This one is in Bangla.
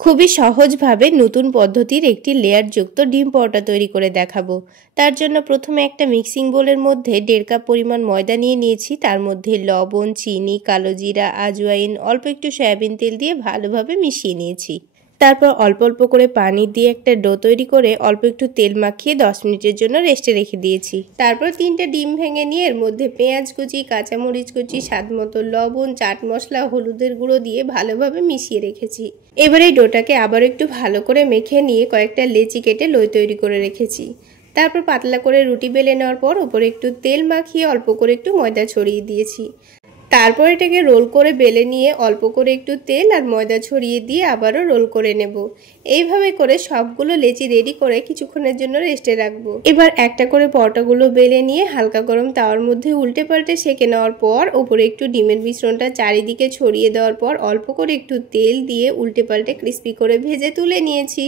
খুবই সহজভাবে নতুন পদ্ধতির একটি লেয়ারযুক্ত ডিম পরোটা তৈরি করে দেখাবো। তার জন্য প্রথমে একটা মিক্সিং বোলের মধ্যে 1.5 কাপ পরিমাণ ময়দা নিয়ে নিয়েছি। তার মধ্যে লবণ, চিনি, কালো জিরা, আজওয়াইন, অল্প একটু সয়াবিন তেল দিয়ে ভালোভাবে মিশিয়ে নিয়েছি। তারপর অল্প অল্প করে পানি দিয়ে একটা ডো তৈরি করে অল্প একটু তেল মাখিয়ে 10 মিনিটের জন্য রেস্টে রেখে দিয়েছি। তারপর 3টে ডিম ভেঙে নিয়ে এর মধ্যে পেঁয়াজ কুচি, কাঁচামরিচ কুচি, স্বাদ মতো লবণ, চাট মশলা, হলুদের গুঁড়ো দিয়ে ভালোভাবে মিশিয়ে রেখেছি। এবার এই ডোটাকে আবার একটু ভালো করে মেখে নিয়ে কয়েকটা লেচি কেটে লই তৈরি করে রেখেছি। তারপর পাতলা করে রুটি বেলে নেওয়ার পর উপরে একটু তেল মাখিয়ে অল্প করে একটু ময়দা ছড়িয়ে দিয়েছি। তারপর এটাকে রোল করে বেলে নিয়ে অল্প করে একটু তেল আর ময়দা ছড়িয়ে দিয়ে আবারও রোল করে নেব। এইভাবে করে সবগুলো লেচি রেডি করে কিছুক্ষণের জন্য রেস্টে রাখবো। এবার একটা করে পরোটাগুলো বেলে নিয়ে হালকা গরম তাওয়ার মধ্যে উল্টে পাল্টে সেঁকে নেওয়ার পর ওপরে একটু ডিমের মিশ্রণটা চারিদিকে ছড়িয়ে দেওয়ার পর অল্প করে একটু তেল দিয়ে উল্টে পাল্টে ক্রিস্পি করে ভেজে তুলে নিয়েছি।